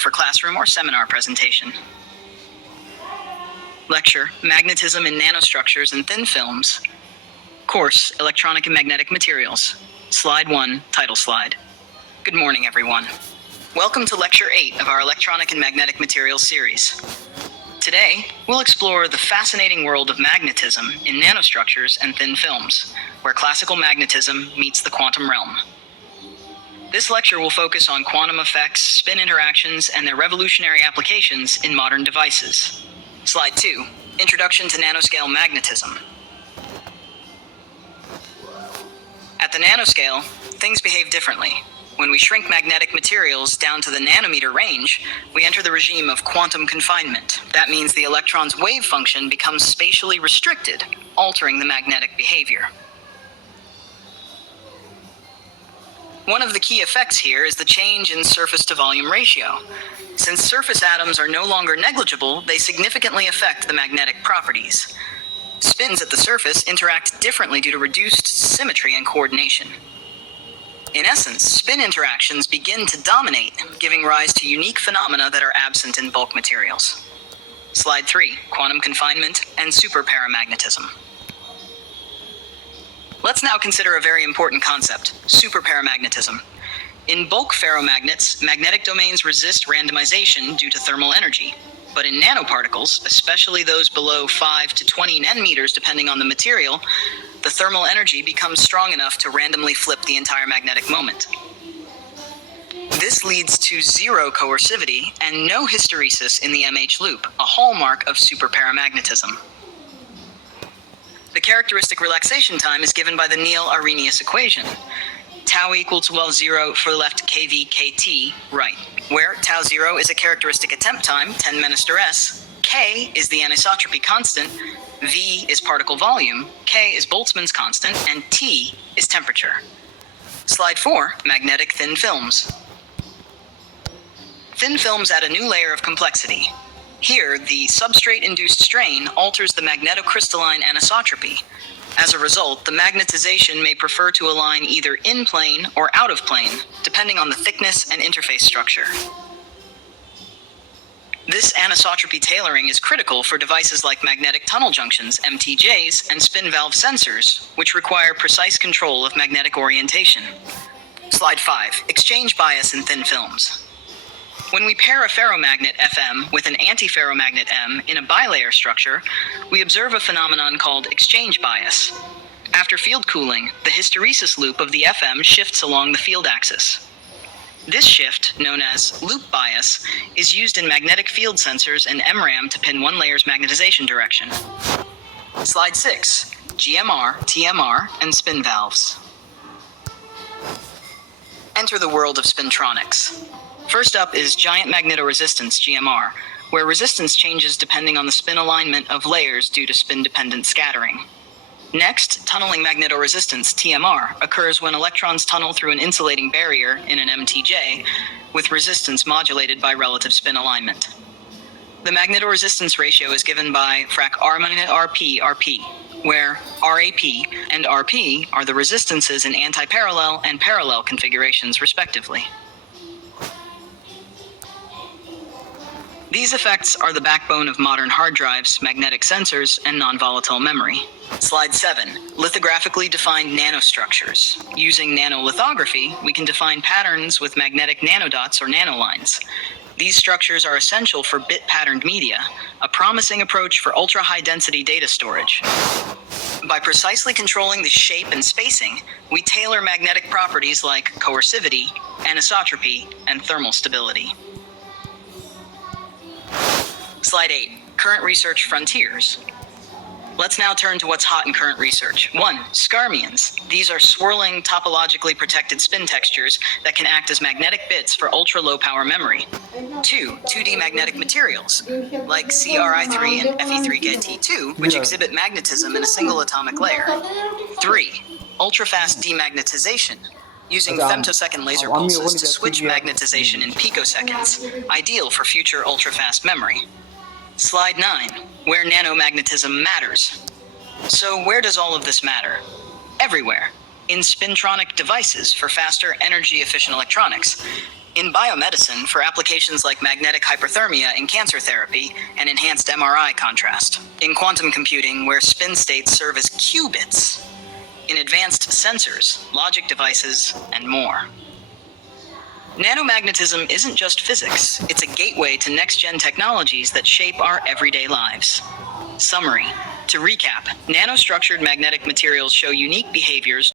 for classroom or seminar presentation. Lecture, Magnetism in Nanostructures and Thin Films. Course, Electronic and Magnetic Materials. Slide 1, title slide. Good morning, everyone. Welcome to Lecture 8 of our Electronic and Magnetic Materials series. Today, we'll explore the fascinating world of magnetism in nanostructures and thin films, where classical magnetism meets the quantum realm. This lecture will focus on quantum effects, spin interactions, and their revolutionary applications in modern devices. Slide 2, Introduction to Nanoscale Magnetism. At the nanoscale, things behave differently. When we shrink magnetic materials down to the nanometer range, we enter the regime of quantum confinement. That means the electron's wave function becomes spatially restricted, altering the magnetic behavior. One of the key effects here is the change in surface-to-volume ratio. Since surface atoms are no longer negligible, they significantly affect the magnetic properties. Spins at the surface interact differently due to reduced symmetry and coordination. In essence, spin interactions begin to dominate, giving rise to unique phenomena that are absent in bulk materials. Slide 3, Quantum Confinement and Superparamagnetism. Let's now consider a very important concept, superparamagnetism. In bulk ferromagnets, magnetic domains resist randomization due to thermal energy. But in nanoparticles, especially those below 5 to 20 nanometers depending on the material, the thermal energy becomes strong enough to randomly flip the entire magnetic moment. This leads to zero coercivity and no hysteresis in the MH loop, a hallmark of superparamagnetism. The characteristic relaxation time is given by the Neal-Arrhenius equation. Tau equals well 0 for left kV kt, right, where tau 0 is a characteristic attempt time, 10 s, k is the anisotropy constant, v is particle volume, k is Boltzmann's constant, and T is temperature. Slide 4, Magnetic Thin Films. Thin films add a new layer of complexity. Here, the substrate-induced strain alters the magnetocrystalline anisotropy. As a result, the magnetization may prefer to align either in plane or out of plane, depending on the thickness and interface structure. This anisotropy tailoring is critical for devices like magnetic tunnel junctions, MTJs, and spin valve sensors, which require precise control of magnetic orientation. Slide 5, Exchange bias in thin films. When we pair a ferromagnet Fm with an antiferromagnet M in a bilayer structure, we observe a phenomenon called exchange bias. After field cooling, the hysteresis loop of the Fm shifts along the field axis. This shift, known as loop bias, is used in magnetic field sensors and MRAM to pin one layer's magnetization direction. Slide 6, GMR, TMR, and spin valves. Enter the world of spintronics. First up is giant magnetoresistance, GMR, where resistance changes depending on the spin alignment of layers due to spin-dependent scattering. Next, tunneling magnetoresistance, TMR, occurs when electrons tunnel through an insulating barrier in an MTJ, with resistance modulated by relative spin alignment. The magnetoresistance ratio is given by frac R minus RP, RP, where RAP and RP are the resistances in antiparallel and parallel configurations, respectively. These effects are the backbone of modern hard drives, magnetic sensors, and non-volatile memory. Slide 7, lithographically defined nanostructures. Using nanolithography, we can define patterns with magnetic nanodots or nanolines. These structures are essential for bit-patterned media, a promising approach for ultra-high-density data storage. By precisely controlling the shape and spacing, we tailor magnetic properties like coercivity, anisotropy, and thermal stability. Slide 8, Current Research Frontiers. Let's now turn to what's hot in current research. 1. Skarmians. These are swirling, topologically protected spin textures that can act as magnetic bits for ultra-low power memory. 2. 2D magnetic materials, like CRI3 and Fe3KT2, which exhibit magnetism in a single atomic layer. 3. Ultra-fast demagnetization, using femtosecond laser pulses to switch magnetization in picoseconds, ideal for future ultra-fast memory. Slide 9, where nanomagnetism matters. So where does all of this matter? Everywhere. In spintronic devices for faster, energy-efficient electronics. In biomedicine, for applications like magnetic hyperthermia in cancer therapy and enhanced MRI contrast. In quantum computing, where spin states serve as qubits. In advanced sensors, logic devices, and more. Nanomagnetism isn't just physics, it's a gateway to next-gen technologies that shape our everyday lives. Summary. To recap, nanostructured magnetic materials show unique behaviors